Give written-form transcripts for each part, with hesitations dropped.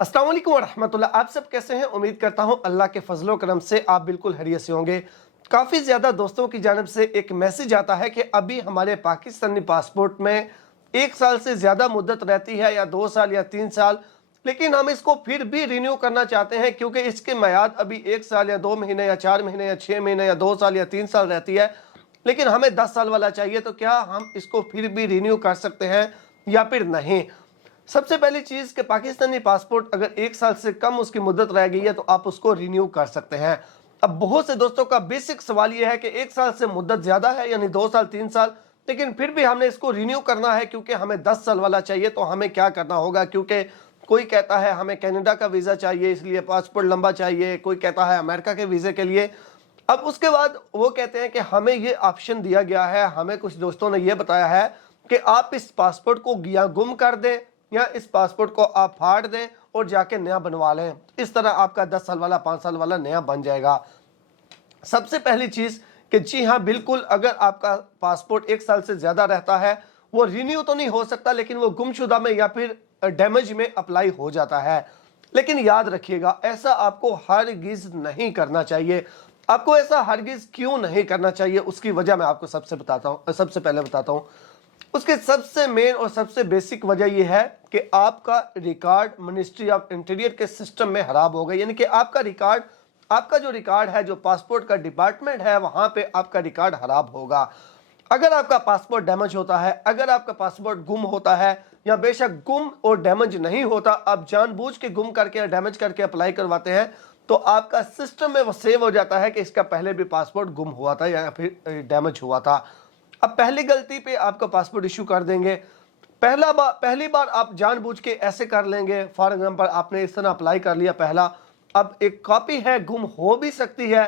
अस्सलाम वालेकुम वरहमतुल्लाह। आप सब कैसे हैं? उम्मीद करता हूं अल्लाह के फजलो करम से आप बिल्कुल खैरियत से होंगे। काफ़ी ज़्यादा दोस्तों की जानिब से एक मैसेज आता है कि अभी हमारे पाकिस्तानी पासपोर्ट में 1 साल से ज़्यादा मुद्दत रहती है या 2 साल या 3 साल, लेकिन हम इसको फिर भी रिन्यू करना चाहते हैं क्योंकि इसकी मियाद अभी 1 साल या 2 महीने या 4 महीने या 6 महीने या 2 साल या 3 साल रहती है, लेकिन हमें 10 साल वाला चाहिए। तो क्या हम इसको फिर भी रिन्यू कर सकते हैं या फिर नहीं? सबसे पहली चीज़ कि पाकिस्तानी पासपोर्ट अगर 1 साल से कम उसकी मुद्दत रह गई है तो आप उसको रिन्यू कर सकते हैं। अब बहुत से दोस्तों का बेसिक सवाल ये है कि 1 साल से मुद्दत ज़्यादा है, यानी 2 साल 3 साल, लेकिन फिर भी हमने इसको रिन्यू करना है क्योंकि हमें 10 साल वाला चाहिए। तो हमें क्या करना होगा? क्योंकि कोई कहता है हमें कनाडा का वीज़ा चाहिए इसलिए पासपोर्ट लंबा चाहिए, कोई कहता है अमेरिका के वीज़े के लिए। अब उसके बाद वो कहते हैं कि हमें ये ऑप्शन दिया गया है, हमें कुछ दोस्तों ने ये बताया है कि आप इस पासपोर्ट को या गुम कर दें या इस पासपोर्ट को आप फाड़ दें और जाके नया बनवा लें। इस तरह आपका 10 साल वाला 5 साल वाला नया बन जाएगा। सबसे पहली चीज़ कि जी हाँ बिल्कुल, अगर आपका पासपोर्ट 1 साल से ज़्यादा रहता है वो रिन्यू तो नहीं हो सकता, लेकिन वो गुमशुदा में या फिर डैमेज में अप्लाई हो जाता है। लेकिन याद रखिएगा, ऐसा आपको हरगिज़ नहीं करना चाहिए। आपको ऐसा हरगिज़ क्यों नहीं करना चाहिए उसकी वजह मैं आपको सबसे पहले बताता हूँ। उसके सबसे मेन और सबसे बेसिक वजह यह है कि आपका रिकॉर्ड मिनिस्ट्री ऑफ इंटीरियर के सिस्टम में खराब हो गया। यानी कि आपका जो रिकॉर्ड है, जो पासपोर्ट का डिपार्टमेंट है, वहां पे आपका रिकॉर्ड खराब होगा। अगर आपका पासपोर्ट डैमेज होता है, अगर आपका पासपोर्ट गुम होता है, या बेशक गुम और डैमेज नहीं होता, आप जानबूझ के गुम करके या डैमेज करके अप्लाई करवाते हैं, तो आपका सिस्टम में वो सेव हो जाता है कि इसका पहले भी पासपोर्ट गुम हुआ था या फिर डैमेज हुआ था। अब पहली गलती पे आपका पासपोर्ट इशू कर देंगे। पहली बार आप जानबूझ के ऐसे कर लेंगे। फॉर एग्जांपल आपने इस तरह अप्लाई कर लिया पहला, अब एक कॉपी है, गुम हो भी सकती है।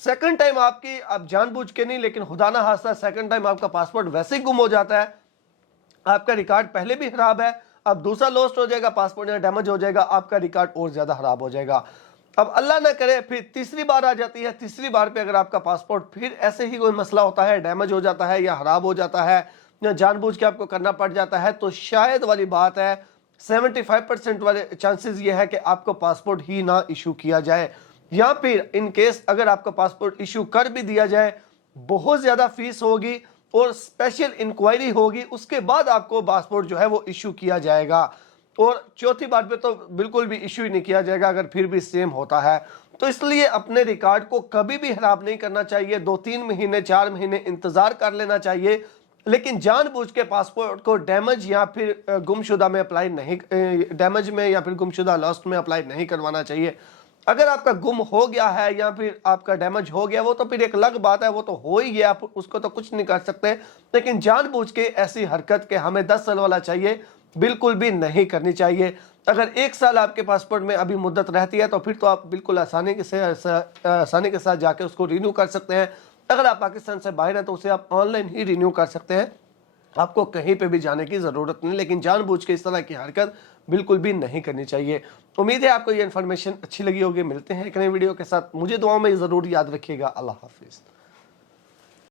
सेकंड टाइम आप जानबूझ के नहीं, लेकिन खुदा ना खास्ता सेकंड टाइम आपका पासपोर्ट वैसे ही गुम हो जाता है। आपका रिकॉर्ड पहले भी खराब है, अब दूसरा लॉस्ट हो जाएगा, पासपोर्ट या डैमेज हो जाएगा, आपका रिकॉर्ड और ज्यादा खराब हो जाएगा। अब अल्लाह ना करे फिर तीसरी बार आ जाती है। तीसरी बार पे अगर आपका पासपोर्ट फिर ऐसे ही कोई मसला होता है, डैमेज हो जाता है या खराब हो जाता है या जानबूझ के आपको करना पड़ जाता है, तो शायद वाली बात है 75% वाले चांसेस ये है कि आपको पासपोर्ट ही ना इशू किया जाए, या फिर इन केस अगर आपका पासपोर्ट इशू कर भी दिया जाए, बहुत ज़्यादा फीस होगी और स्पेशल इंक्वायरी होगी, उसके बाद आपको पासपोर्ट जो है वो इशू किया जाएगा। और चौथी बात पे तो बिल्कुल भी इशू ही नहीं किया जाएगा अगर फिर भी सेम होता है। तो इसलिए अपने रिकॉर्ड को कभी भी खराब नहीं करना चाहिए। 2-3 महीने 4 महीने इंतजार कर लेना चाहिए, लेकिन जानबूझ के पासपोर्ट को डैमेज या फिर गुमशुदा में अप्लाई नहीं, डैमेज में या फिर गुमशुदा लॉस्ट में अप्लाई नहीं करवाना चाहिए। अगर आपका गुम हो गया है या फिर आपका डैमेज हो गया, वो तो फिर एक अलग बात है, वो तो हो ही गया, आप उसको तो कुछ नहीं कर सकते। लेकिन जानबूझ के ऐसी हरकत के हमें 10 साल वाला चाहिए, बिल्कुल भी नहीं करनी चाहिए। अगर 1 साल आपके पासपोर्ट में अभी मुद्दत रहती है तो फिर तो आप बिल्कुल आसानी के साथ जाके उसको रिन्यू कर सकते हैं। अगर आप पाकिस्तान से बाहर हैं तो उसे आप ऑनलाइन ही रिन्यू कर सकते हैं, आपको कहीं पे भी जाने की ज़रूरत नहीं। लेकिन जानबूझ के इस तरह की हरकत बिल्कुल भी नहीं करनी चाहिए। उम्मीद है आपको ये इन्फॉर्मेशन अच्छी लगी होगी। मिलते हैं एक नई वीडियो के साथ। मुझे दुआओं में ज़रूर याद रखिएगा। अल्लाह हाफिज़।